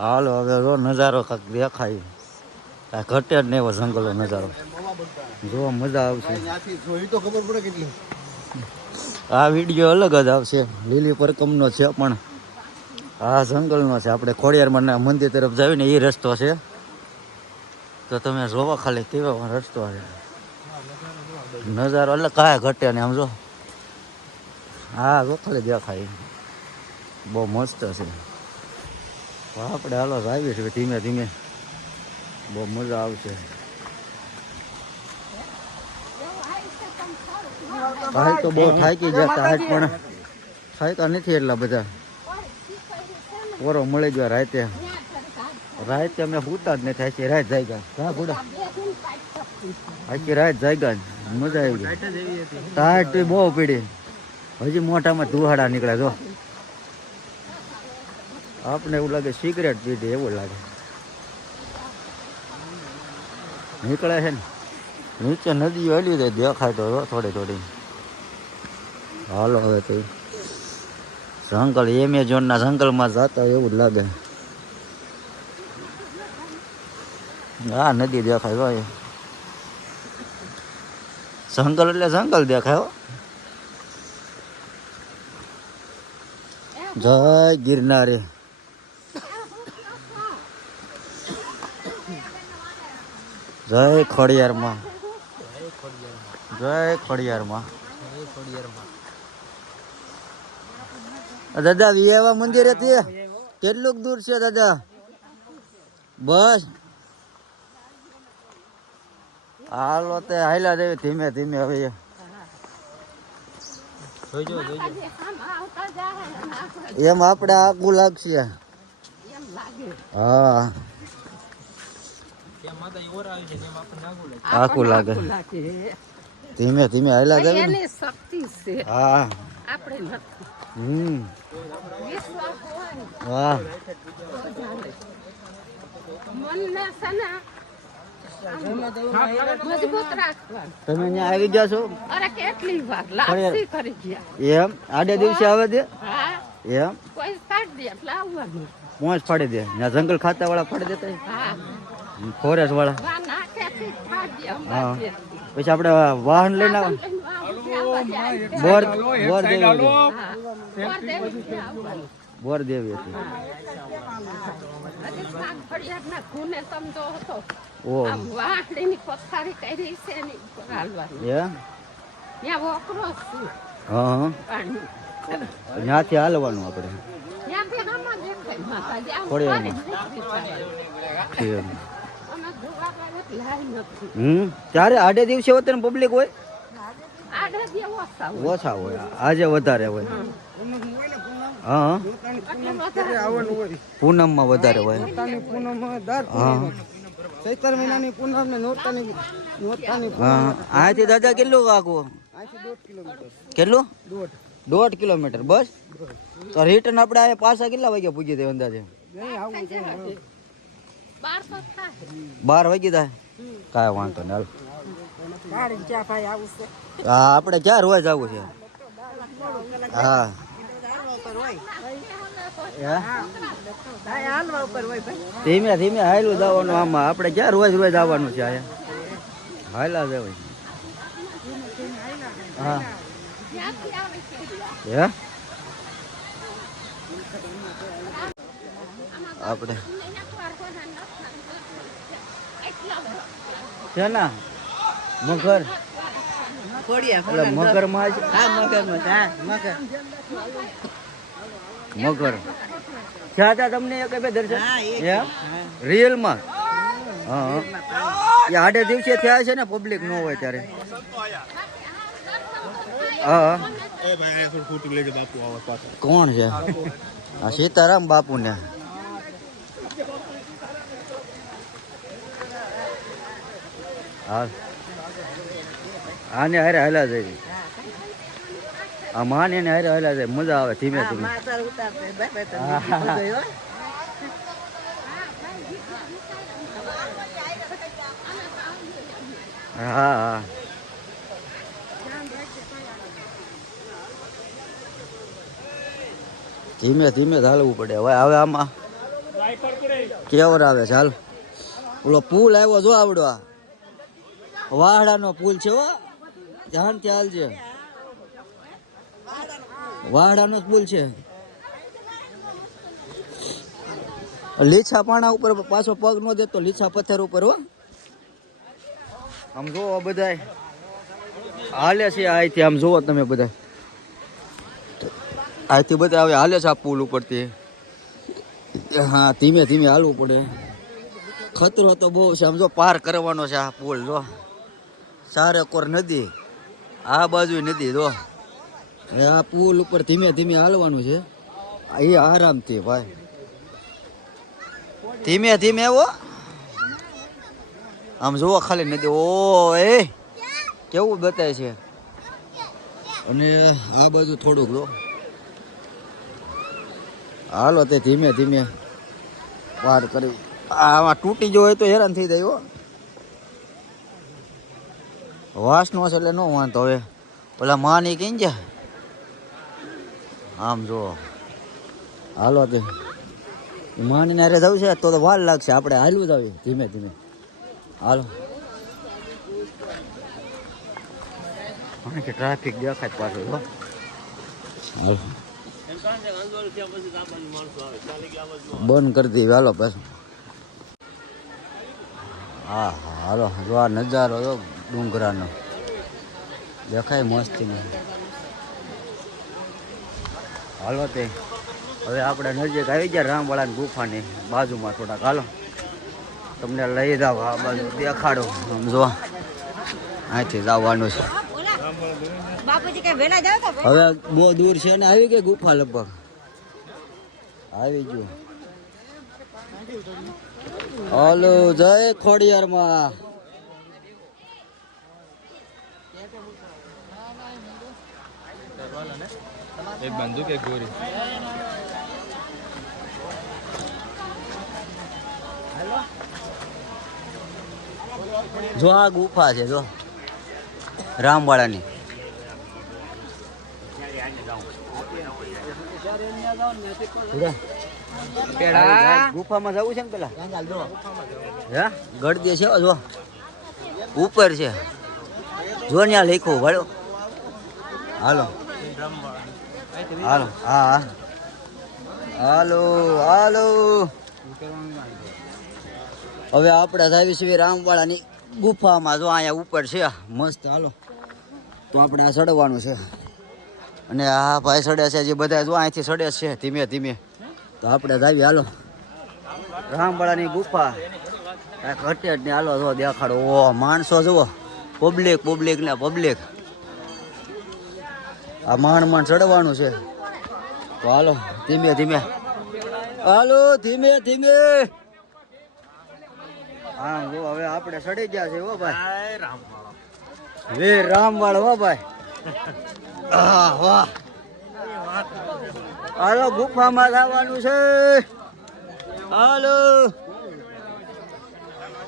હાલો હવે જો નજારો કાંક દેખાય, કાંઈ ઘટે જ નહીં એવો જંગલનો નજારો. જો મજા આવશે. આ વિડીયો અલગ જ આવશે, લીલી પરકમનો છે પણ આ જંગલનો છે. આપણે ખોડિયારમાં મંદિર તરફ જાવીને એ રસ્તો છે, તો તમે જોવો ખાલી કેવો રસ્તો છે. નજારો એટલે કાંઈ ઘટે ને આમ જો. હા જો ખાલી દેખાય, બહુ મસ્ત છે. આપણે હાલો આવી છે ધીમે ધીમે, બહુ મજા આવશે. હાલ તો બહુ થાકી જતા આજ, પણ થાક્યા નથી એટલા બધા. પોરો મળી ગયો રાતે. રાતે અમે પૂતા જ નથી, આખી રાત જાગ્યા. હા ગુડા, આખી રાત જાગ્યા, મજા આવી ગઈ. ટાઈટ બહુ પીડી, હજી મોઢામાં ધુહાડા નીકળ્યા. જો આપણે એવું લાગે સિગરેટ પીધી એવું લાગે. નીકળે છે ને નીચે નદીઓ હલી જાય, દેખાય તો થોડી થોડી. હાલો હવે તો જંગલ એમેઝોનના જંગલમાં જતા એવું જ લાગે. હા નદી દેખાય ભાઈ, જંગલ એટલે જંગલ દેખાય. જય ગિરનારી. જય ખોડિયારમાં, જય ખોડિયારમાં. દાદા વિયાવા મંદિરે થી કેટલું દૂર છે દાદા? બસ હાલો તે હાલ્યા દેવી ધીમે ધીમે. હવે એમ આપણે આગું લાગશે. હા આખું લાગે. ધીમે ધીમે હાલ્યા દેવી. હા વાહ તમે અહીંયા આવી ગયા છો? અરે કેટલી વાર લાપસી કરી ગયા. એમ આડે દિવસે આવે દે? એમ કોઈ કાઢ દે એટલે આવવાનું. પોંચ ફાડી દે. ત્યાં જંગલ ખાતા વાળા ફાડી દેતા? ફોરેસ્ટ વાળા. હા પછી આપણે વાહન લઈને આવે. બોર દેવી હતી. ત્યાંથી હાલવાનું આપણે. ત્યારે આડે દિવસે હોત ને પબ્લિક હોય? ઓછા હોય, આજે વધારે હોય. હા પૂનમ માં વધારે હોય. ચૈત્ર મહિનાની પૂનમ ને નોરતાની અહીંથી દાદા કેટલું આગું? કેટલું? 1.5 કિલોમીટર. બસ તો રિટર્ન આપણે આ પાછા કેટલા વાગ્યા પૂજી દે અંદાજે? 12 વાગી થાય. કાંઈ વાંધો નહીં. હા આપણે ક્યાં રોજ જવું છે? હા ધીમે ધીમે હાયલું જવાનું. આમાં આપણે ક્યાં રોજ રોજ આવવાનું છે? હાયલા જવાય. હા હે આપણે છે ને મગર મગર માં મગર ક્યાં હતા તમને દર્શન? રિયલ માં? હા એ આડે દિવસે થયા છે ને, પબ્લિક ન હોય ત્યારે. હા કોણ છે? આ સીતારામ બાપુ ને. હા આને હારે હાલા જાય. આ માન એને હારે હાલા જાય, મજા આવે ધીમે ધીમે. હા હા ધીમે ધીમે ચાલવું પડે. હવે આમાં કેવર આવે છે. હાલ ઓલો પુલ આવ્યો જો આવડો આ વાહડાનો પુલ છે હો, ધ્યાનથી હાલજે. વાહડાનો પુલ છે. લીછા પાણા ઉપર પાછો પગ નો દેતો, લીછા પથ્થર ઉપર હો. આમ જોવો બધા હાલે છે અહીંથી, આમ જોવો તમે બધા અહીંથી બધા હવે હાલે છે આ પુલ ઉપરથી. હા ધીમે ધીમે હાલવું પડે, ખતરો તો બહુ છે. આમ જો પાર કરવાનો છે આ પુલ, જો ચારે કોર નદી, આ બાજુ નદી. જો આ પુલ ઉપર ધીમે ધીમે હાલવાનું છે એ આરામથી ભાઈ, ધીમે ધીમે એવો. આમ જોવો ખાલી નદી, ઓ એ કેવું બતાય છે. અને આ બાજુ થોડુંક જો હાલો તે ધીમે ધીમે પાર કરી. આમાં તૂટી ગયો હોય તો હેરાન થઈ જાય હો. વાસનો છે એટલે ન વાંધો. હવે પેલા માની કઈ જાય. આમ જો હાલો તે માની અરે જવું છે તો વાર લાગશે, આપણે હાલવું જ આવીએ ધીમે ધીમે. હાલો કે ટ્રાફિક દેખાય પાછું. હાલો બંધ કરી દઈએ હાલો પાછું. હા હા હાલો જો આ નજારો જો ડુંગરાનો દેખાય મસ્તી ને. હાલો તે હવે આપણે નજીક આવી ગયા રામવાળાની ગુફાની બાજુમાં થોડાક. હાલો તમને લઈ જાવ આ બાજુ દેખાડો. આમ જો અહીંથી જવાનું છે. હવે બહુ દૂર છે ને આવી ગઈ ગુફા, લગભગ આવી ગયું. હાલો જય ખોડિયારમાં. જો આ ગુફા છે જો રામવાળાની. ગુફામાં જવું છે ને પેલા હે ગળદે છે જો ઉપર છે જો ત્યાં લખ્યું વળો. હાલો હાલો હા હાલો હાલો હવે આપણે આવી છીએ રામવાળાની ગુફામાં. જો અહીંયા ઉપર છે મસ્ત. હાલો તો આપણે આ ચડવાનું છે અને આ ભાઈ ચડે છે જે બધા જો અહીંથી ચડે છે ધીમે ધીમે. તો આપણે જાવી હાલો રામવાળાની ગુફા. ઘટે જ ને હાલો જો દેખાડો. ઓ માણસો જુઓ, પબ્લિક પબ્લિક ને પબ્લિક. આ માંડ ચડવાનું છે. તો હાલો ધીમે ધીમે હાલો ધીમે ધીમે. હા જો હવે આપણે ચડી ગયા છે હો ભાઈ. વીર રામવાળો હો ભાઈ. વાહ હાલો ગુફામાં જવાનું છે. હાલો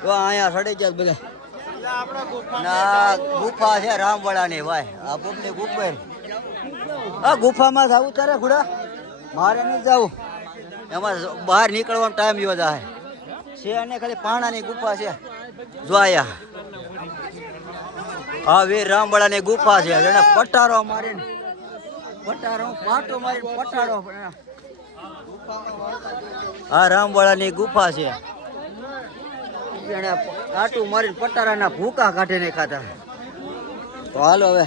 તો અહીંયા ચડી ગયા બધા. ના ગુફા છે રામવાળાની ભાઈ. આ પબ્લિક ઉપર આ ગુફામાં જવું તારે ખુડા મારે નથી જવું. એમાં બહાર નીકળવાનો ટાઈમ યોજાય છે અને ખાલી પાણાની ગુફા છે. જો આયા હા વીર રામવાળાની ગુફા છે. જેને પટારો મારીને પાટો મારીને પટાડો. આ રામવાળાની ગુફા છે. એને કાટું મારીને પટારાના ભૂકા કાઢી નહીં ખાતા. તો હાલો હવે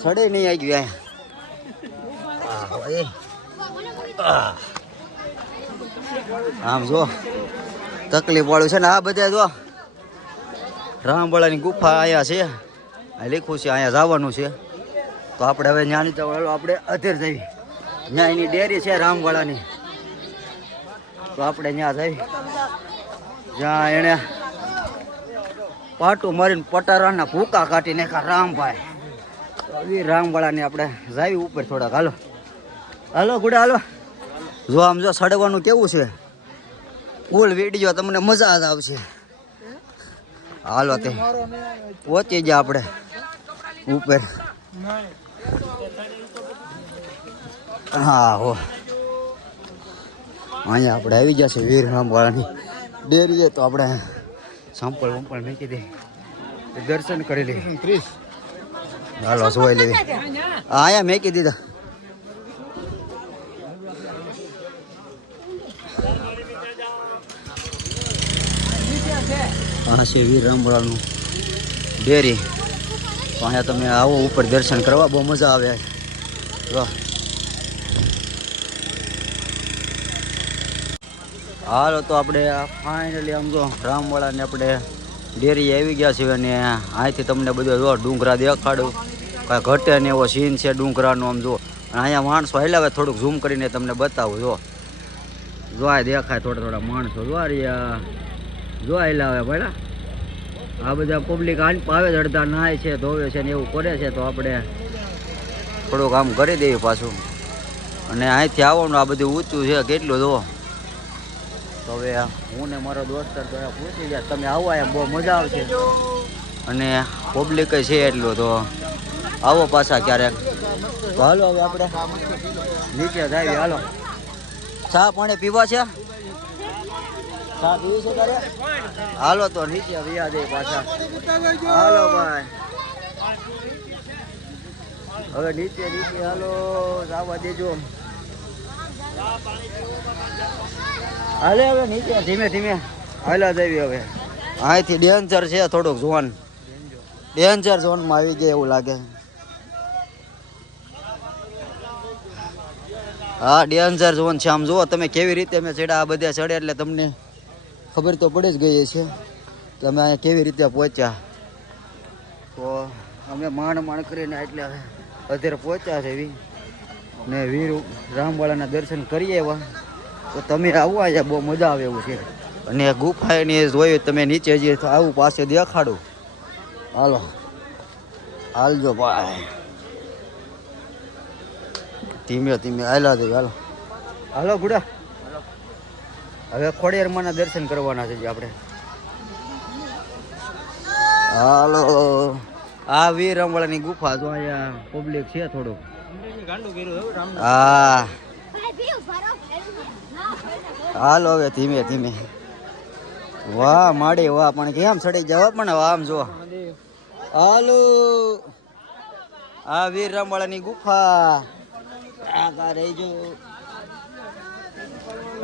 સડે નહીં આવી ગયું અહીંયા. આમ જો તકલીફ વાળું છે ને આ બધા. જો રામવાળાની ગુફા અહીંયા છે, લખ્યું છે અહીંયા જવાનું છે. તો આપણે હવે જ્ઞાની જવાનું, આપણે અધેર જઈએ. ત્યાં એની ડેરી છે રામવાળાની. તો આપણે ત્યાં જઈએ જ્યાં એને પાટું મારીને પટારાના ભૂકા કાઢી નાખ્યા રામભાઈ. તો રામવાળાની આપણે જાવી ઉપર થોડાક. હાલો હાલો ગુડા હાલો. જો આમ જો સડવાનું કેવું છે, ફૂલ વિડીયો તમને મજા જ આવશે. હાલો તે પહોંચી ગયા આપણે ઉપર. હા હો અહીંયા આપણે આવી ગયા છે વીર રામવાળાની ડેરીએ, તો આપણે સંપલ વંપલ મૂકી દે, દર્શન કરી લઈએ. 30 હાલો જોઈ લેવી. અહીંયા મેકી દીધા. આ છે વીર રામવાળાનું ડેરી. તો અહીંયા તમે આવો ઉપર દર્શન કરવા, બહુ મજા આવે. વાહ. હાલો તો આપણે ફાઇનલી આમ જો રામવાળાને આપણે ડેરી આવી ગયા છીએ, અને અહીંથી તમને બધો જો ડુંગરા દેખાડું, કાંઈ ઘટે ને એવો સીન છે ડુંગરાનો. આમ જો અહીંયા માણસો હલાવે, થોડુંક ઝૂમ કરીને તમને બતાવું. જો આ દેખાય થોડા માણસો જો હલાવે ભલા. આ બધા પબ્લિક આવે જ, અડધા નાય છે, ધોવે છે ને એવું કરે છે. તો આપણે થોડુંક આમ કરી દેવી પાછું. અને અહીંથી આવવાનું આ બધું ઊંચું છે કેટલું જો. તો હવે હું ને મારો દોસ્તર તો પૂછી ગયા, તમે આવો અહીંયા બહુ મજા આવશે, અને પબ્લિક છે એટલું. તો આવો પાછા ક્યારેક. તો હાલો હવે આપણે નીચે જાય. હાલો ચા પાણી પીવા છે? ચા પીવી છે તારે? હાલો તો નીચે વ્યા દે પાછા. હાલો ભાઈ હવે નીચે હાલો જવા દેજો. હાલે હવે નીચે ધીમે ધીમે હાલા દેવી. હવે અહીંથી ડેન્જર છે થોડુંક ઝોન, ડેન્જર ઝોનમાં આવી ગયા એવું લાગે. હા ડેન્જર ઝોન છે. આમ જુઓ તમે કેવી રીતે અમે ચડ્યા, આ બધા ચડ્યા એટલે તમને ખબર તો પડી જ ગઈ છે કે અમે અહીંયા કેવી રીતે પહોંચ્યા. તો અમે માંડ કરીને એટલે અત્યારે પહોંચ્યા છે એવી, ને વીર રામવાળાના દર્શન કરીએ એવા. તો તમે આવો અહીંયા બહુ મજા આવે એવું છે. અને ગુફા એની જોયું તમે નીચે જઈએ તો આવું પાસે દેખાડું. હાલો હાલજો ભાઈ, ધીમે ધીમે હાલા દે. હાલો હાલો ગુડા. હવે ખોડિયારમાંના દર્શન કરવાના છે આપણે. હાલો આ વીર રામવાળાની ગુફા જો અહીંયા પબ્લિક છે થોડુંક. હા હાલો હવે ધીમે ધીમે. વાહ માડી વાહ, પણ કેમ ચડી જવા પણ આમ જો. હાલો આ વીર રામવાળાની ગુફા રહી જો.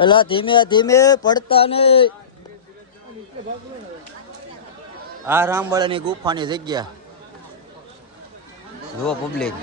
એલા ધીમે ધીમે પડતા નહીં. આ રામવાળાની ગુફાની જગ્યા જો પબ્લિક.